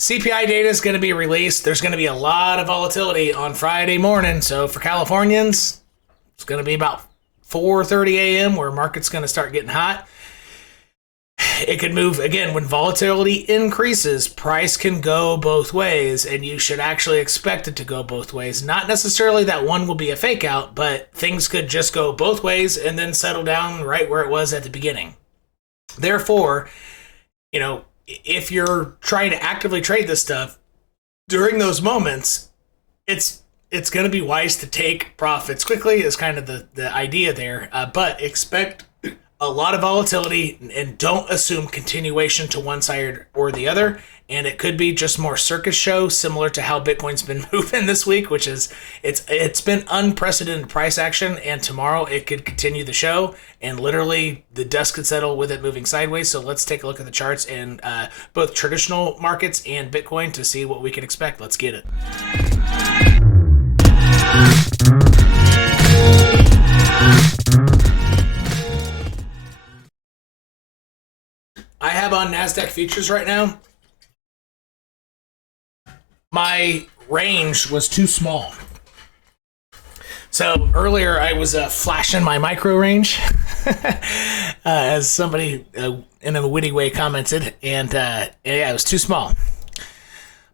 CPI data is going to be released. There's going to be a lot of volatility on Friday morning. So for Californians, it's going to be about 4:30 a.m. where market's going to start getting hot. It could move again when volatility increases. Price can go both ways, and you should actually expect it to go both ways. Not necessarily that one will be a fake out, but things could just go both ways and then settle down right where it was at the beginning. Therefore, if you're trying to actively trade this stuff during those moments, it's going to be wise to take profits quickly is kind of the idea there. But expect a lot of volatility and don't assume continuation to one side or the other. And it could be just more circus show, similar to how Bitcoin's been moving this week, which is it's been unprecedented price action. And tomorrow it could continue the show, and literally the dust could settle with it moving sideways. So let's take a look at the charts in both traditional markets and Bitcoin to see what we can expect. Let's get it. I have on NASDAQ futures right now. My range was too small. So earlier I was flashing my micro range, as somebody in a witty way commented, and it was too small.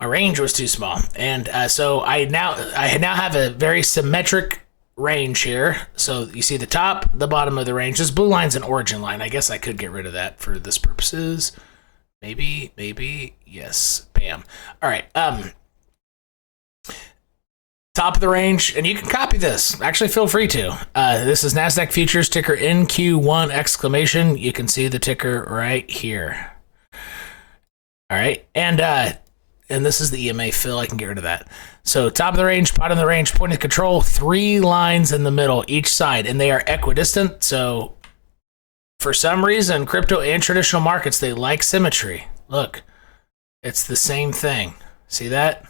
My range was too small, and so I now have a very symmetric range here. So you see the top, the bottom of the range. This blue line's an origin line. I guess I could get rid of that for this purposes. Maybe, yes. Bam. All right. Top of the range, and you can copy this. Actually, feel free to. This is NASDAQ futures, ticker NQ1 exclamation. You can see the ticker right here. All right, and this is the EMA fill. I can get rid of that. So top of the range, bottom of the range, point of control, 3 lines in the middle, each side, and they are equidistant. So for some reason, crypto and traditional markets, they like symmetry. Look, it's the same thing. See that?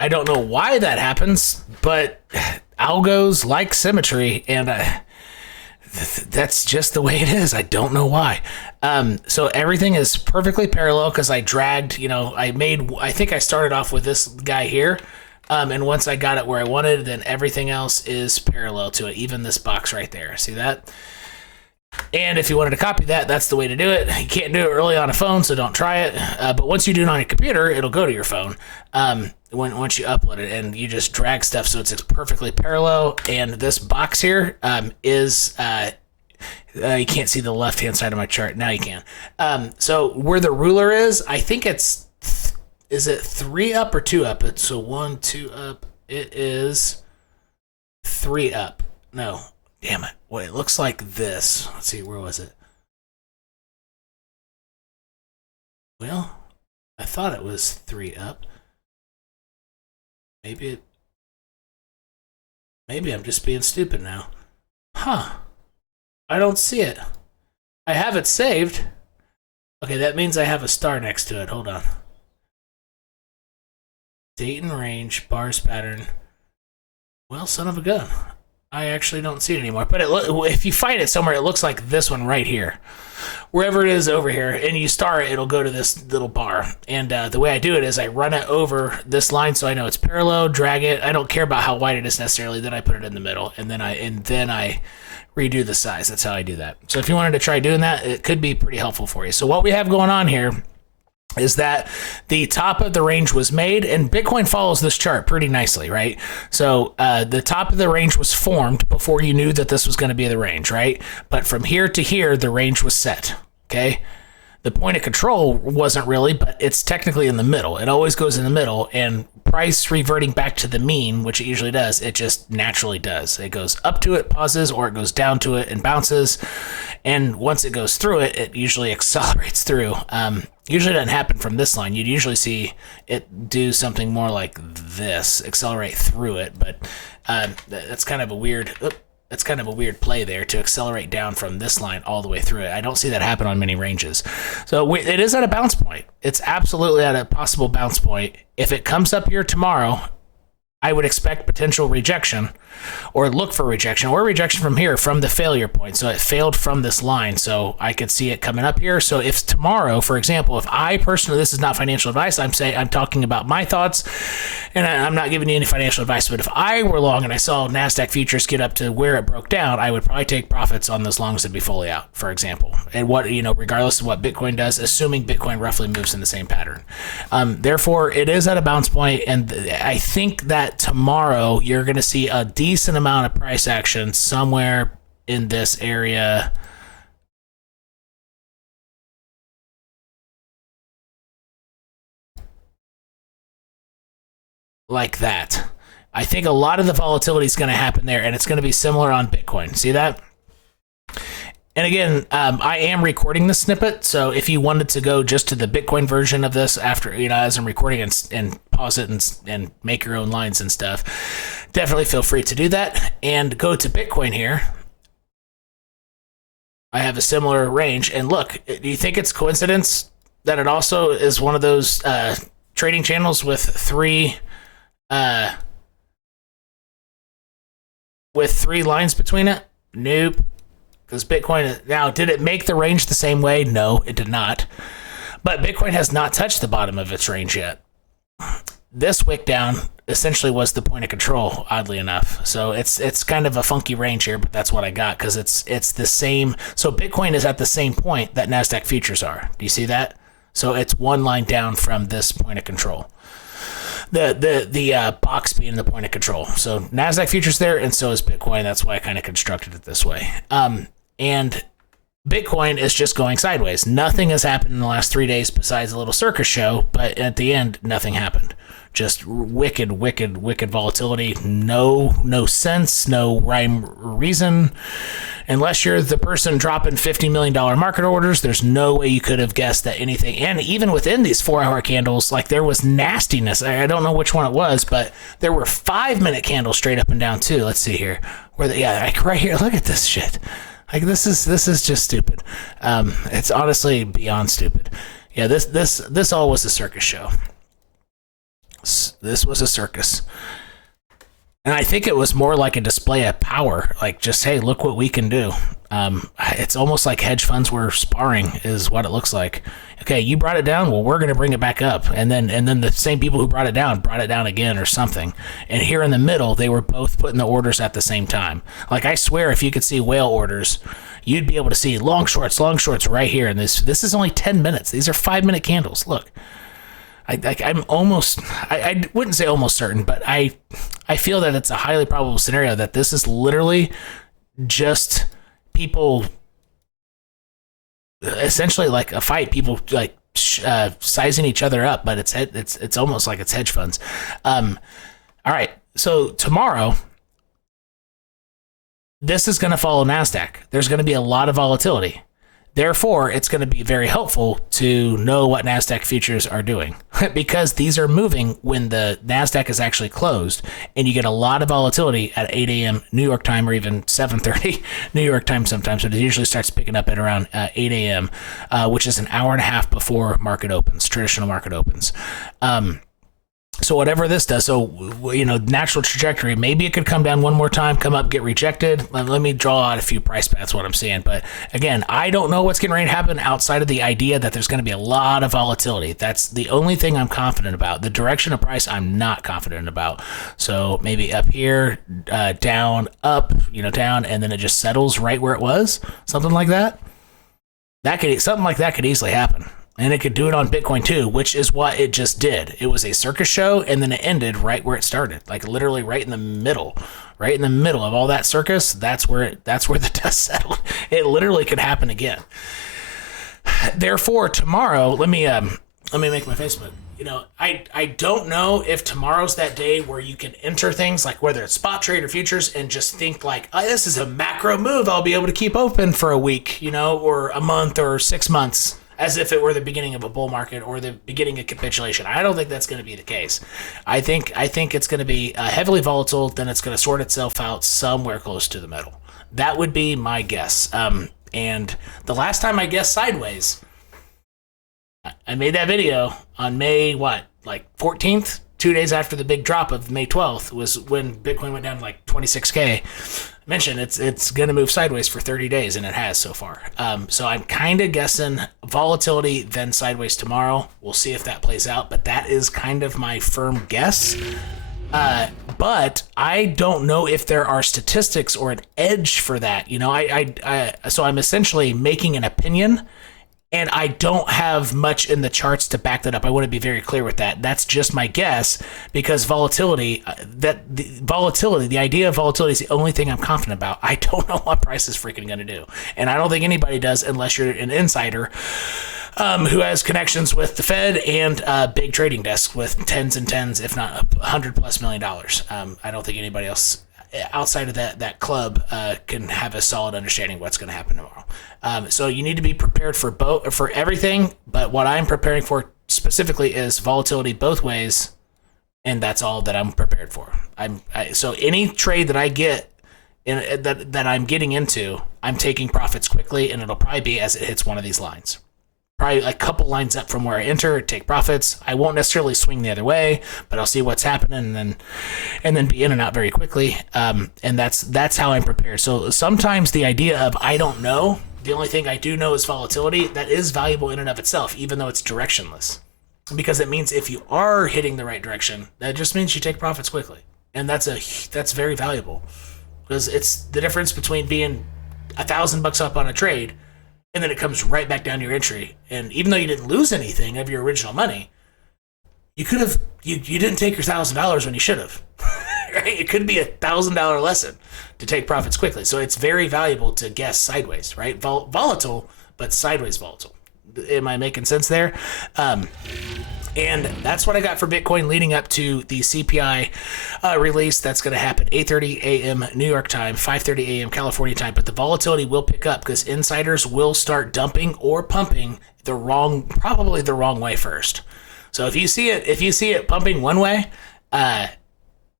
I don't know why that happens, but algos like symmetry, and that's just the way it is. I don't know why. So everything is perfectly parallel because I dragged, I think I started off with this guy here. And once I got it where I wanted, then everything else is parallel to it. Even this box right there. See that? And if you wanted to copy that, that's the way to do it. You can't do it early on a phone, so don't try it. But once you do it on a computer, it'll go to your phone once you upload it, and you just drag stuff so it's perfectly parallel. And this box here is you can't see the left-hand side of my chart. Now you can. So where the ruler is, I think is it 3 up or 2 up? It's so 1, 2 up. It is 3 up. No. Damn it. Wait, it looks like this. Let's see, where was it? Well, I thought it was 3 up. Maybe I'm just being stupid now. Huh. I don't see it. I have it saved. Okay, that means I have a star next to it. Hold on. Date and range, bars pattern. Well, son of a gun. I actually don't see it anymore. But if you find it somewhere, it looks like this one right here. Wherever it is over here, and you star it, it'll go to this little bar. And the way I do it is I run it over this line so I know it's parallel, drag it. I don't care about how wide it is necessarily. Then I put it in the middle, and then I redo the size. That's how I do that. So if you wanted to try doing that, it could be pretty helpful for you. So what we have going on here is that the top of the range was made, and Bitcoin follows this chart pretty nicely, right? So the top of the range was formed before you knew that this was going to be the range, right? But from here to here, the range was set, okay? The point of control wasn't really, but it's technically in the middle. It always goes in the middle, and price reverting back to the mean, which it usually does, it just naturally does. It goes up to it, pauses, or it goes down to it and bounces. And once it goes through it, it usually accelerates through. Usually doesn't happen from this line. You'd usually see it do something more like this, accelerate through it. But that's kind of a weird. That's kind of a weird play there to accelerate down from this line all the way through it. I don't see that happen on many ranges. So it is at a bounce point. It's absolutely at a possible bounce point. If it comes up here tomorrow, I would expect potential rejection. or look for rejection or rejection from here, from the failure point. So it failed from this line. So I could see it coming up here. So if tomorrow, for example, if I personally, this is not financial advice, I'm talking about my thoughts, and I'm not giving you any financial advice, but if I were long and I saw NASDAQ futures get up to where it broke down, I would probably take profits on those longs and be fully out, for example. And what, regardless of what Bitcoin does, assuming Bitcoin roughly moves in the same pattern. Therefore, it is at a bounce point, and I think that tomorrow you're going to see a decent amount of price action somewhere in this area. Like that. I think a lot of the volatility is going to happen there, and it's going to be similar on Bitcoin. See that? And again, I am recording this snippet, so if you wanted to go just to the Bitcoin version of this after, as I'm recording and pause it and make your own lines and stuff, definitely feel free to do that. And go to Bitcoin here. I have a similar range, and look, do you think it's coincidence that it also is one of those trading channels with three lines between it? Nope. Because Bitcoin, now, did it make the range the same way? No, it did not. But Bitcoin has not touched the bottom of its range yet. This wick down essentially was the point of control, oddly enough. So it's kind of a funky range here, but that's what I got, because it's the same. So Bitcoin is at the same point that NASDAQ futures are. Do you see that? So it's one line down from this point of control. The box being the point of control. So NASDAQ futures there, and so is Bitcoin. That's why I kind of constructed it this way. And Bitcoin is just going sideways. Nothing has happened in the last 3 days besides a little circus show, but at the end, nothing happened. Just wicked volatility. No sense, no rhyme or reason. Unless you're the person dropping $50 million market orders, there's no way you could have guessed that anything. And even within these 4-hour candles, like, there was nastiness. I don't know which one it was, but there were 5-minute candles straight up and down too. Let's see here. Like right here. Look at this shit. Like, this is just stupid. It's honestly beyond stupid. Yeah, this all was a circus show. This was a circus. And I think it was more like a display of power, like, just, hey, look what we can do. It's almost like hedge funds were sparring, is what it looks like. Okay, you brought it down, well, we're going to bring it back up. And then the same people who brought it down again or something. And here in the middle, they were both putting the orders at the same time. Like, I swear, if you could see whale orders, you'd be able to see long shorts right here. And this is only 10 minutes. These are 5-minute candles. Look. I'm almost, I wouldn't say almost certain, but I feel that it's a highly probable scenario that this is literally just people, essentially like a fight, people like sizing each other up, but it's almost like it's hedge funds. All right, so tomorrow, this is going to follow NASDAQ. There's going to be a lot of volatility. Therefore, it's going to be very helpful to know what NASDAQ futures are doing, because these are moving when the NASDAQ is actually closed, and you get a lot of volatility at 8 a.m. New York time, or even 7:30 New York time sometimes. So it usually starts picking up at around 8 a.m., which is an hour and a half before market opens, traditional market opens. So whatever this does, so, natural trajectory, maybe it could come down one more time, come up, get rejected. Let me draw out a few price paths, what I'm seeing. But again, I don't know what's getting ready to happen outside of the idea that there's going to be a lot of volatility. That's the only thing I'm confident about. The direction of price, I'm not confident about. So maybe up here, down, up, down, and then it just settles right where it was, something like that. Something like that could easily happen. And it could do it on Bitcoin too, which is what it just did. It was a circus show, and then it ended right where it started, like literally right in the middle of all that circus. That's where the dust settled. It literally could happen again. Therefore, tomorrow, let me make my Facebook. I don't know if tomorrow's that day where you can enter things, like whether it's spot trade or futures, and just think like, oh, this is a macro move. I'll be able to keep open for a week, or a month or 6 months, as if it were the beginning of a bull market or the beginning of capitulation. I don't think that's going to be the case. I think it's going to be heavily volatile, then it's going to sort itself out somewhere close to the middle. That would be my guess. And the last time I guessed sideways, I made that video on May 14th, 2 days after the big drop of May 12th was when Bitcoin went down to like 26K. I mentioned it's going to move sideways for 30 days, and it has so far. So I'm kind of guessing volatility, then sideways tomorrow. We'll see if that plays out, but that is kind of my firm guess. But I don't know if there are statistics or an edge for that. You know, so I'm essentially making an opinion, and I don't have much in the charts to back that up. I want to be very clear with that. That's just my guess, because volatility, the idea of volatility is the only thing I'm confident about. I don't know what price is freaking going to do. And I don't think anybody does unless you're an insider who has connections with the Fed and big trading desks with tens and tens, if not $100+ million. I don't think anybody else outside of that club can have a solid understanding of what's going to happen tomorrow. So you need to be prepared for everything, but what I'm preparing for specifically is volatility both ways, and that's all that I'm prepared for. So any trade that I get that I'm getting into, I'm taking profits quickly, and it'll probably be as it hits one of these lines. Probably a couple lines up from where I enter, take profits. I won't necessarily swing the other way, but I'll see what's happening and then be in and out very quickly. And that's how I'm prepared. So sometimes the idea of I don't know, the only thing I do know is volatility, that is valuable in and of itself, even though it's directionless. Because it means if you are hitting the right direction, that just means you take profits quickly. And that's very valuable. Because it's the difference between being $1,000 up on a trade and then it comes right back down to your entry. And even though you didn't lose anything of your original money, you could have, you didn't take your $1,000 when you should have. Right? It could be $1,000 lesson to take profits quickly. So it's very valuable to guess sideways, right? Volatile, but sideways volatile. Am I making sense there? And that's what I got for Bitcoin leading up to the CPI release. That's going to happen 8:30 a.m. New York time, 5:30 a.m. California time. But the volatility will pick up because insiders will start dumping or pumping probably the wrong way first. So if you see it pumping one way,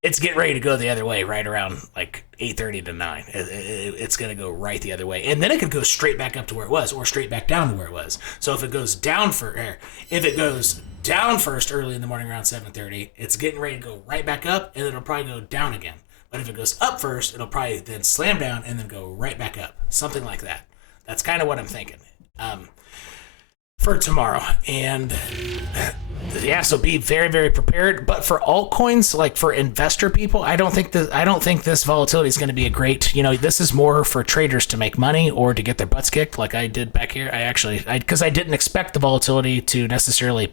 it's getting ready to go the other way right around like 8:30 to 9. It's going to go right the other way. And then it could go straight back up to where it was or straight back down to where it was. So if it goes down first early in the morning around 7:30, it's getting ready to go right back up, and it'll probably go down again. But if it goes up first, it'll probably then slam down and then go right back up. Something like that. That's kind of what I'm thinking for tomorrow. And yeah, so be very, very prepared. But for altcoins, like for investor people, I don't think this volatility is going to be a great, this is more for traders to make money or to get their butts kicked like I did back here. Because I didn't expect the volatility to necessarily.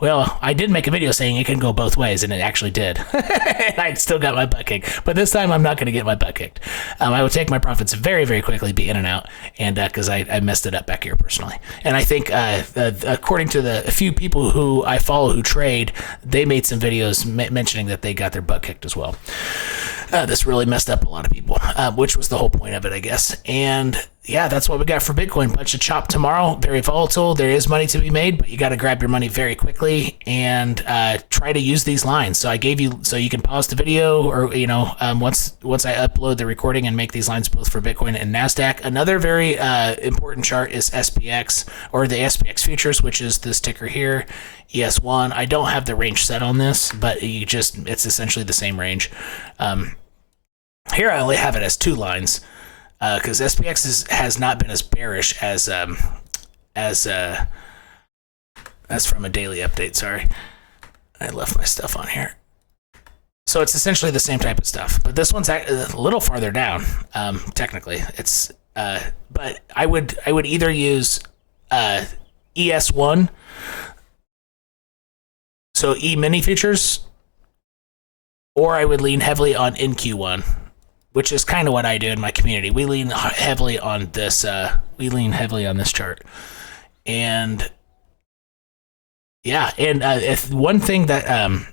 Well, I did make a video saying it can go both ways, and it actually did. And I still got my butt kicked. But this time, I'm not going to get my butt kicked. I would take my profits very, very quickly, be in and out, and because I messed it up back here personally. And I think, according to the few people who I follow who trade, they made some videos mentioning that they got their butt kicked as well. This really messed up a lot of people, which was the whole point of it, I guess. And yeah, that's what we got for Bitcoin. Bunch of chop tomorrow. Very volatile. There is money to be made, but you got to grab your money very quickly and try to use these lines. So I gave you, so you can pause the video, or once I upload the recording and make these lines both for Bitcoin and NASDAQ. Another very important chart is SPX, or the SPX futures, which is this ticker here, ES1. I don't have the range set on this, but it's essentially the same range. Here I only have it as 2 lines. Because SPX has not been as bearish as from a daily update. Sorry, I left my stuff on here. So it's essentially the same type of stuff, but this one's a little farther down. Technically, it's but I would either use ES1, so E mini futures, or I would lean heavily on NQ1. Which is kind of what I do in my community. We lean heavily on this. Chart, and yeah, and if one thing that